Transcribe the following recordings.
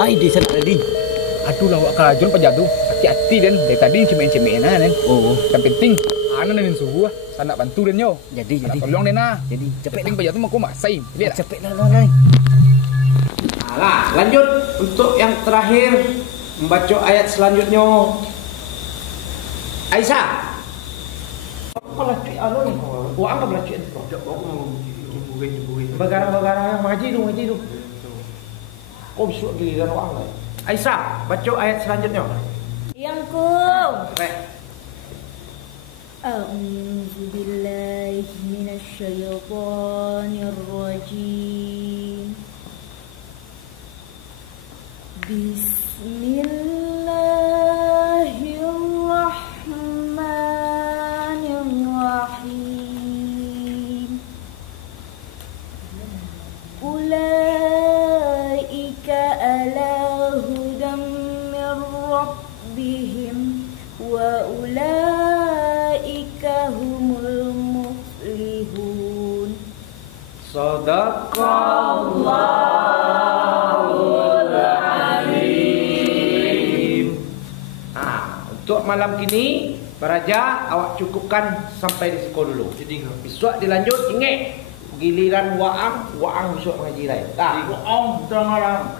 Ai di sana tadi. Aduh lawak kajun pajadu. Hati-hati dan dari tadi cemen-cemen kan. Oh, Yang penting ana dan suhu tak nak bantu dan yo. jadi Tolong Dena. Jadi cepet Penting pajadu mau masain. Lihat. cepet lah. Alah, lanjut untuk yang terakhir membaca ayat selanjutnya. Aisyah. Apa lah cuy anu ni? Buat apa lah cuy? Begarang-begarang yang ngaji tu. Kau besok giliran orang lah. Aisyah, baca ayat selanjutnya. Yang kum. Baik. A'udzu billahi minasy syaithanir rajim. Bismillahirrahmanirrahim. Ulaika ala hudam min rabbihim wa ulaika humul muflihun. Sadaqallahul azim. Untuk malam kini Baraja awak cukupkan sampai di sekolah dulu. Jadi besok dilanjut ingat giliran Waang besok mengaji lain. Tak. Waang terang-terang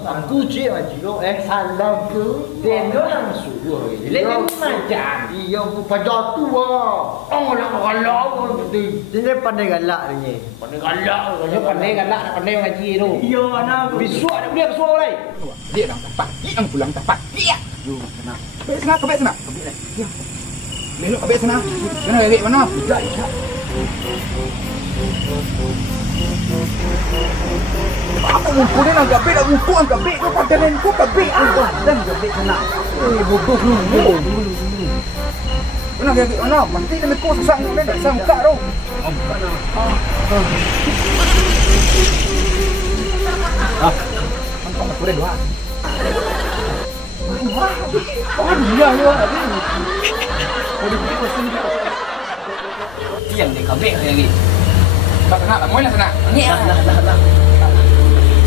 aku cik ngaji lo salam tu. Dia orang suruh. Lepas macam Iya, aku pada tu ah. oh lah galak betul. Dia pandai galak ni. Pandai galak, nak pandai ngaji tu. Iya, anak. Besok ada boleh besok lain. Dia orang tepat. Yang pulang tepat. Dia. Sana. Kebek sana. Ya. Belok kebek sana. Sana bebek mana? Tidak. Apa mumpul dia nak kebek, nak mumpul nak kebek. Kau padanan kau kebek. Dan kebek sana. Bodoh lu. Mana kebek mana? Mesti dia kau susah ni tak sang buka tu. Nampak aku dah dua. Oh dia lu ada. Tiang dia kebek lagi. Tak nak, tak mau lah sana. Ni lah.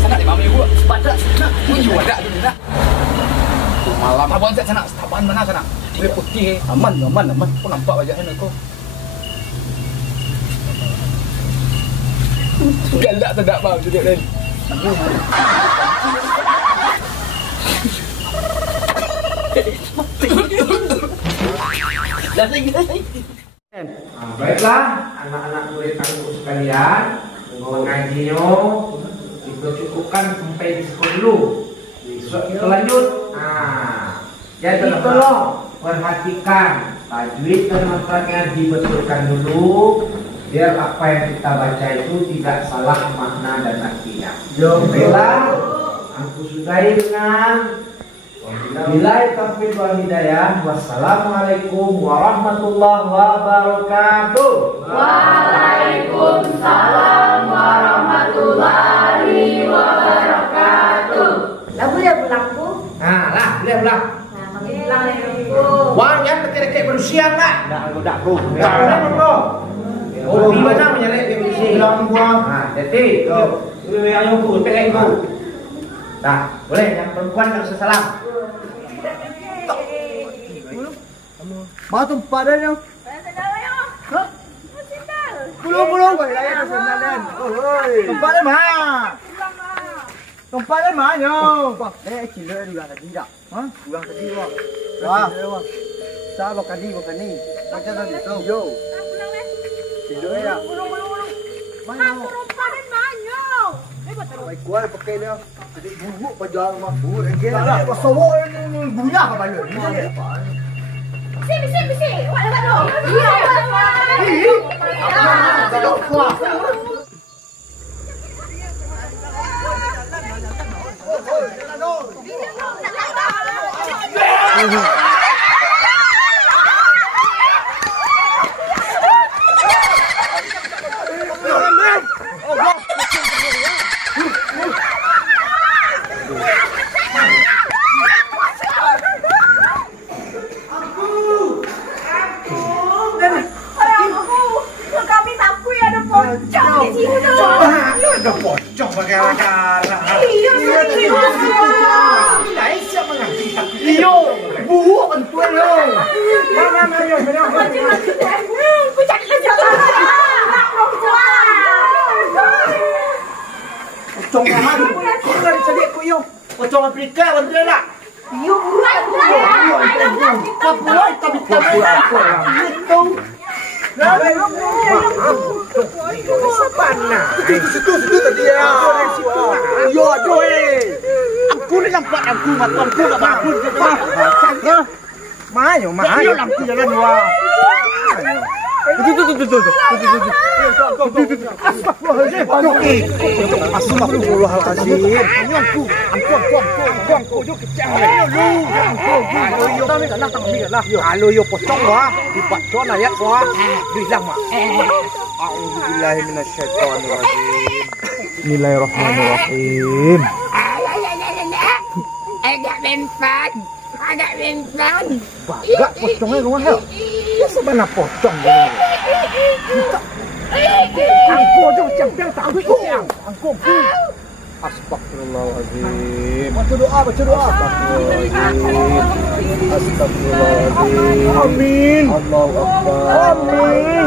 Sana di mami gua. Sepadak sana. Gua juga ada tu sana. Malam abang tak sana, taban mana sana? Dia putih. Aman. Kau nampak wajahnya kau. Galak sedap bang duduk lain. Baiklah, anak-anak murid aku sekalian, mengajinya kita cukupkan sampai di sekolah dulu. Besok kita lanjut. Jadi tolong perhatikan tajwid dan maknanya dibetulkan dulu, biar apa yang kita baca itu tidak salah makna dan artinya. Baiklah, aku sudahi dengan Wabillahi taufiq wal hidayah. Wassalamualaikum warahmatullahi wabarakatuh. Waalaikumsalam warahmatullahi wabarakatuh. Lah boleh pulang ku? Lah, boleh pulang. Nah, kami pulang ku. Wang yang dekat-dekat baru siang nak. Dak bro. Tak ada bro. Oh, di mana menyalek di sini? Bilang gua. Jadi, ini yang aku pengen ku. Dah, boleh yang perempuan tak usah salam. Mak tu padannya. Pulung kau layan kesenangan. Tempat mana? Tempat mana? Cila juga tadi tak? Kurang tadi bang. Saya bukan ni. Macam tadi tu. Yo. Cila ya. Mana? Baik kuat pakai dia. Jadi buruk pajar rumah buruk. Gila. Pasawak ni bunyah ke balik. Bisi. Awak dapat tu. Ya, Tak kuat. Kami takut ada pocong di sini tu. Ada pocong pakai cara. Iyo, buuk ang tuan lo. Mana yo, mana. Aku cakap kerja nak Pocong mahal. Kau dah cari ku yo. Pocong Afrika betul tak? You buat. Kau buat tapi tak buat. Itu. Situ tadi ya. Yo, aku ni nampak aku makan aku tak bangun ke apa? Mahal. Yo lampu jalan wah. Bismillahirrahmanirrahim. Agak bentan. Agak pocongnya rumah hel. Ya sebenarnya pocong ni. Angko je macam yang tak aku yang. Angko. Astagfirullahaladzim. Baca doa. Astagfirullahaladzim. Amin. Allahu Akbar. Amin.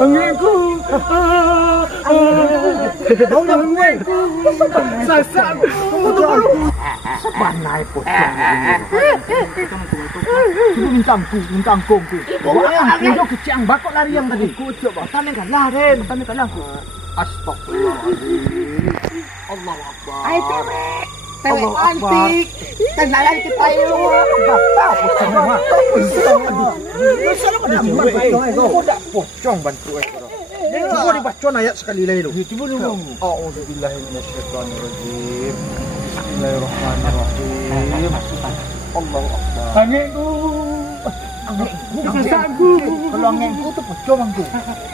Anginku. Kau yang gue. Sasak. Sebanai pocong. Minta angkung tu. Kau kecang bakok lari yang tadi. Kau coba tanam kan lah Ren. Tanam kan aku. Astagfirullahaladzim. Allahu Akbar. Ai tewek antik. Kenalan kita yo. Gatal pocong mah. Kau dak pocong bantu aku. Cuba dibaca ayat sekali lagi tu. Cuba dulu. A'udzubillahi minasyaitonirrajim. Bismillahirrahmanirrahim. Allahu Akbar. Anginku. Kalau anginku tu pocong angku.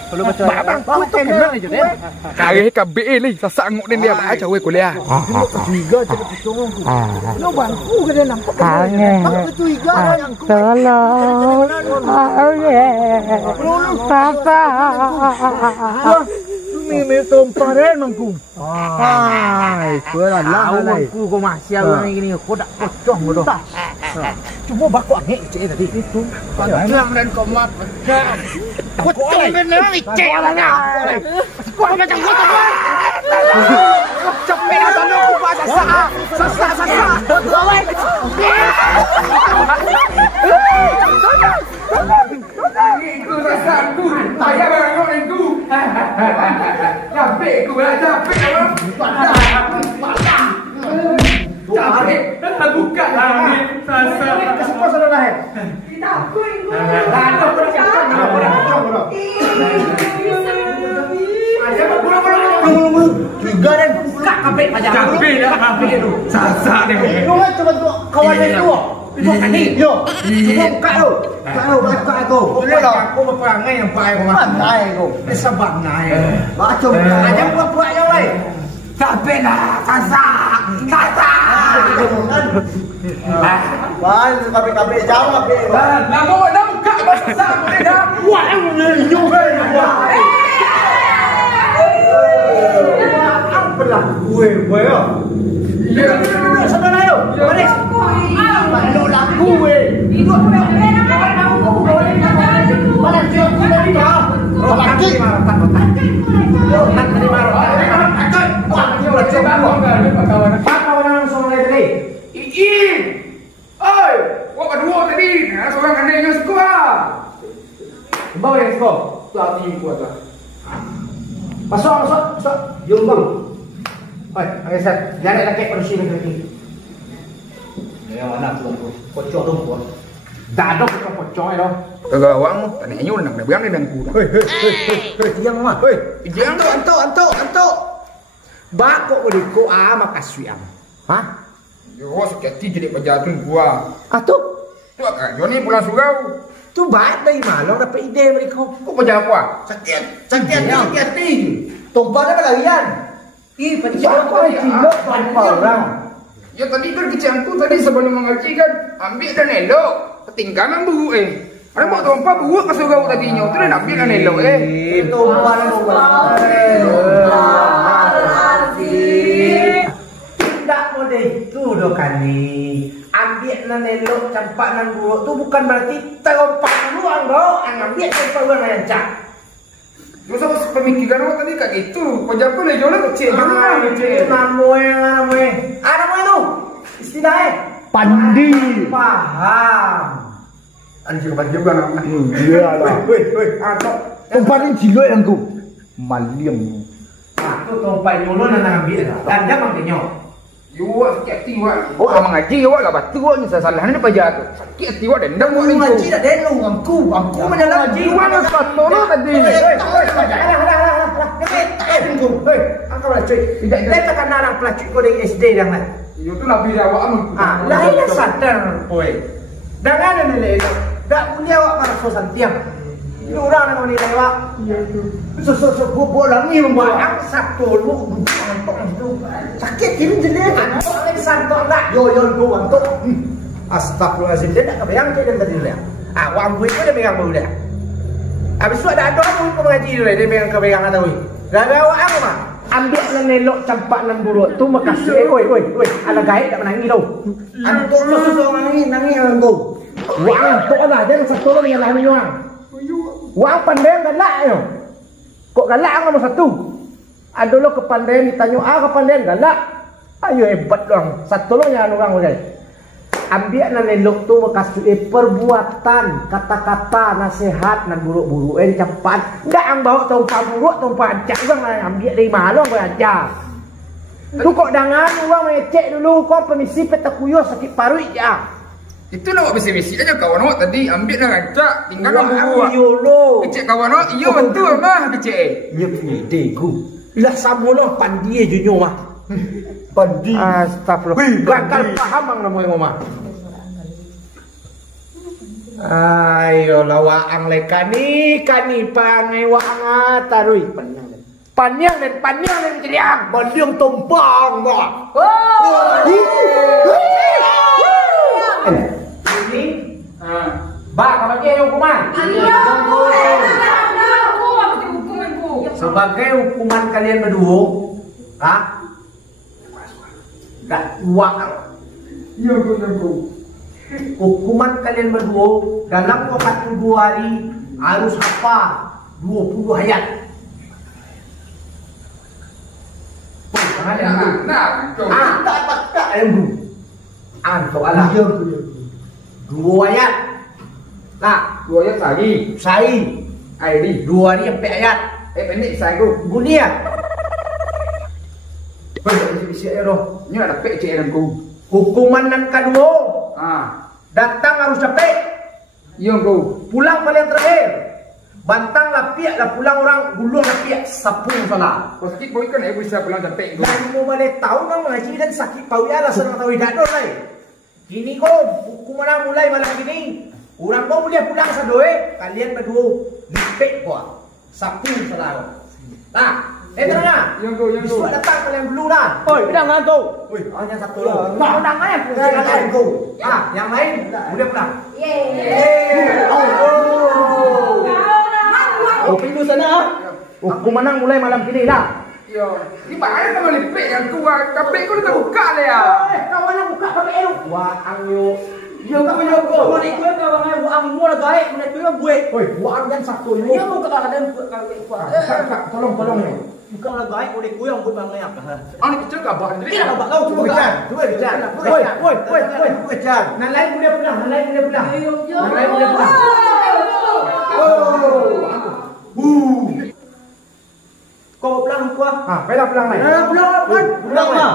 Kalau baca bang tu kenal je dia. Kare kabeh ni sasak nguk dia baca we kuliah. Tiga je pocong angku. Lo bangku ke dia nampak. Aku tiga angku. Tolong. Papa. Ni tumpah Ren angku. Hai, kuala lah angku kau masih orang gini kau dak pocong bodoh. Cuma bakok angin cik tadi itu. Jangan dan komat. Pocong benar cik lah. Kau macam kau tu. Cepet lah tolong aku buat sasa. Aku rasa aku tayar bangun aku. Capek aku lah, capek orang. Capek. Buka langit sasa. Semua sudah dah. Kita aku ini. Dah pun pocong. Juga dan buka kapek macam Capek dah capek tu. Sasa ni. Lu kan cuba tu kawan dia tu. Itu tadi. Yo. Buka tu. Buka tu. Boleh tak? Aku berperangai yang baik kau. Pandai kau. Sebab naik. Baca aja buat yang lain. Capek lah. Sasa. Wah, kapek jauh kapek. Nak bawa dah buka sasa boleh dah. Wah, you kan. Apalah gue ya. Ya, sana na yo. Manis. Ano lang gue. Ibu aku nak tahu Mana dia kita ni dah. Lagi. Yo, nak ni baru. Akan. Wah, dia dah coba kawan. Kawan sama tadi. Iin. Oi, wak kedua tadi. Seorang aneh yang suka. Bawa yang suka. Tu hati kuat lah. Masuk. Jom bang. Oi, ayah saya. Jangan nak kek bersih lagi. Yang mana tu aku? Pocong tu aku. Tak ada pocong itu. Kagak awang, tanya nyul nak biang ni dan ku. Hei, yang mana? Hei, yang anto. Bak kok boleh ko makasih am. Hah? Yo, sakit jadi pejatun gua. Atuh. Tu kan, Joni pulang surau. Tu baik dari mana dapat ide mereka? Kok pejat gua? Sakit tinggi. Tumpah dah larian. Ih, pada siapa cilo tanpa orang. Ya tadi kan kecangku tadi sebelum mengaji kan ambil dan elok. Tinggalan bu Ada buat tumpah buruk ke surau tadinya. Tu dah nak ambil kan elok Tumpah tidak boleh itu doh kani. Ambil nan elok campak nan buruk tu bukan berarti terompak peluang doh. Ambil peluang yang cak. Masa pemikiran awak tadi kat gitu. Kau jaga le jolah kecil. Itu namoy tu. Istilah Pandi. Paham. Anjir bagi juga nama. Iyalah. Tempat ni cilok yang tu. Maliam. Tu tumpah nyolo nak ambil dah. Dan dia maknanya. You awak sakit hati awak. Oh, abang ngaji awak lah batu awak ni salah ni pajak tu. Sakit hati awak dendam awak ni. Ngaji dah denu angku menjalan ngaji. Mana satu lo tadi. Angkat pelacuk. Dia takkan anak pelacuk kau dari SD dah kan. You tu nabi dah awak amun. Lahir dah sadar boy. Dah ada nilai itu. Tak punya awak merasa santiang. Ini orang nak menilai awak. Sosok bola ni membawa satu lu sakit ini jenis. Antok lagi santok tak? Yo go antok. Astagfirullahaladzim. Dia tak kebayang dia dan tadi dia. Wang gue dia megang bau dia. Habis tu ada orang pun mengaji dia megang kebayang atau oi. Gagal awak apa mah? Ambil nan elok campak nan buruk tu makasih. Oi. Ala gaib tak menangis tau. Antok sosok nangis anggo. Wang tok lah dia satu orang yang lain orang. Wang pandai galak yo. Kok galak nombor satu? Ada lo kepandaian ditanya kepandaian galak. Ayo hebat dong. Satu lo yang orang boleh. Ambil nan elok tu makasih perbuatan, kata-kata, nasihat nan buruk-buruk cepat. Enggak ang bawa tumpah buruk, tumpah ancak orang ambil dari mana orang ajar. Tu kok dangan orang mengecek dulu kau permisi petakuyuh sakit paru ya. Itu lah awak bisi-bisi aja kawan awak tadi ambil dah rancak tinggal nak buat. Kecek kawan awak iya betul mah kecek. Dia punya ide ku. Ilah sama lah pandi junyo mah. Pandi. Astagfirullah. Bakal paham ang namoy mo mah. Ayo lawaang le kani pangai waang tarui panyang dan teriak bandiang tumpang mah. Ini Mbak, kamu dia hukuman? Sebagai hukuman kalian berdua, dakwah. Hukuman kalian berdua dalam waktu 2 hari harus hafal 20 ayat. Tak yang dulu. Soalan 2 ayat. Nah, 2 ayat lagi. Sai. ID 2 hari 4 ayat. Pendek saya tu. Bunyi ya. Bisa ya roh. Ini ada pek cek ku. Hukuman yang kedua. Datang harus capek. Iya ku. Pulang paling terakhir. Bantang lapiak lah pulang orang gulung lapiak sapung salah. Kau sakit kau ikan bisa pulang capek. Dan mau balik tahu kan mengaji dan sakit pau ya lah senang tahu tidak doi. Kini kau hukuman mulai malam ini. Orang kau boleh pulang sadoe, kalian berdua dipek kau. Sapung salah. Nah, tenang. Yang kau Besok datang kalian dulu dah. Oi, pedang kan tu. Hanya satu lah. Pedang aja. Kalian go. Yang lain boleh pulang. Oh, pintu sana. Hukuman mulai malam ini dah. Yo, ni bahaya kalau lipik yang tu kapek kau dah buka le ya. Kawan nak buka kapek lu. Wah, angyo. Yo go. Kau ni gue kau bang buang mula gaib punya tu gue. Oi, buang dan satu lu. Dia mau kata ada kapek kuat. Tolong ni. Bukan lah gaib boleh gue yang buat bang leak. Ani kecil ke abang ni? Tidak abang kau cuba kan. Woi. Nan lain boleh pulang. Kau pulang kuah. Bela pulang lain. Pulang mah.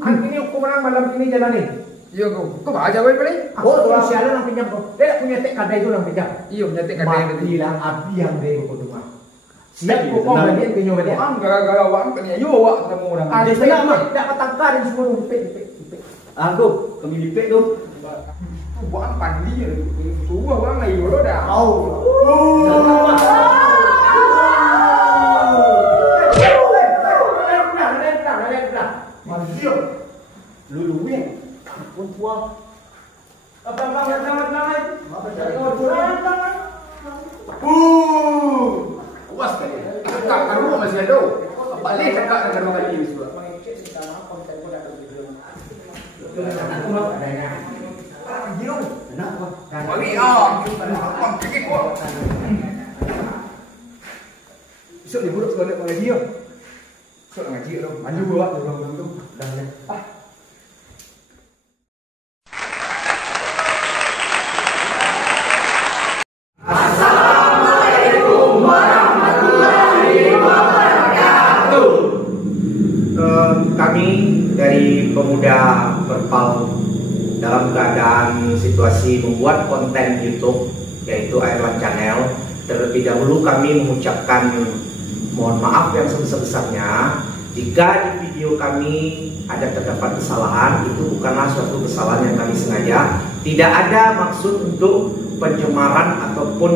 Ini hukuman malam ini jalan ni. Iya kau baca apa ni? Oh, tu sialan yang pinjam kau. Dia punya tek kadai tu yang pinjam. Iya punya tek kadai tadi. Matilah abi yang dia kau rumah. Siap kau balik pinjam dia. Am gara-gara awak kan ya. Yo awak ketemu orang. Ada senang mah. Tak patangkar dan semua lipik. Aku kami lipik tu. Buat pandi je. Suruh orang lain dulu dah. Lulu weh. Pun puang. Abang datang. sado. Balik cakap dengan orang ini semua. Balik besok dia buruk sekali mengaji ya. Besok ngaji dong. Maju buat tu. Assalamualaikum warahmatullahi wabarakatuh. Kami dari Pemuda Berpal dalam keadaan situasi membuat konten YouTube yaitu Airlan Channel. Terlebih dahulu kami mengucapkan mohon maaf yang sebesar-besarnya jika di video kami ada terdapat kesalahan. Itu bukanlah suatu kesalahan yang kami sengaja. Tidak ada maksud untuk pencemaran ataupun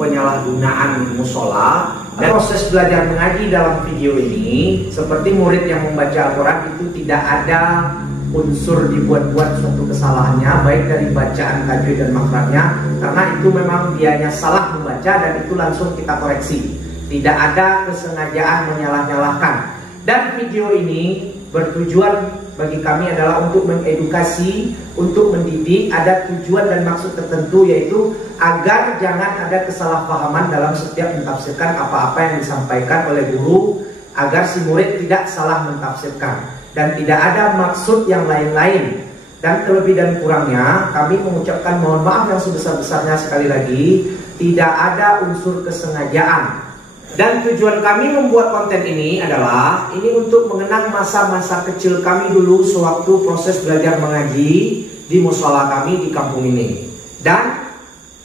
penyalahgunaan musola. Dan proses belajar mengaji dalam video ini seperti murid yang membaca Al-Quran itu tidak ada unsur dibuat-buat suatu kesalahannya baik dari bacaan, tajwid dan makhrajnya, karena itu memang dianya salah membaca dan itu langsung kita koreksi. Tidak ada kesengajaan menyalah-nyalahkan. Dan video ini bertujuan bagi kami adalah untuk mengedukasi, untuk mendidik. Ada tujuan dan maksud tertentu, yaitu agar jangan ada kesalahpahaman dalam setiap mentafsirkan apa-apa yang disampaikan oleh guru, agar si murid tidak salah mentafsirkan dan tidak ada maksud yang lain-lain. Dan terlebih dan kurangnya kami mengucapkan mohon maaf yang sebesar-besarnya sekali lagi. Tidak ada unsur kesengajaan. Dan tujuan kami membuat konten ini adalah untuk mengenang masa-masa kecil kami dulu sewaktu proses belajar mengaji di musola kami di kampung ini. Dan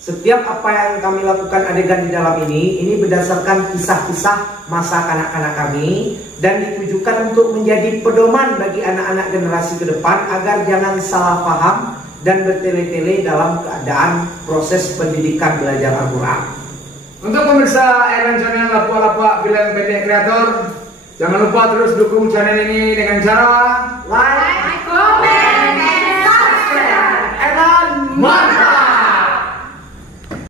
setiap apa yang kami lakukan adegan di dalam ini berdasarkan kisah-kisah masa kanak-kanak kami dan ditujukan untuk menjadi pedoman bagi anak-anak generasi ke depan agar jangan salah paham dan bertele-tele dalam keadaan proses pendidikan belajar Al-Quran. Untuk pemirsa Airlan Channel Lapak-Lapak Film Pendek Kreator, jangan lupa terus dukung channel ini dengan cara Like, comment, and subscribe. Airlan Mantap.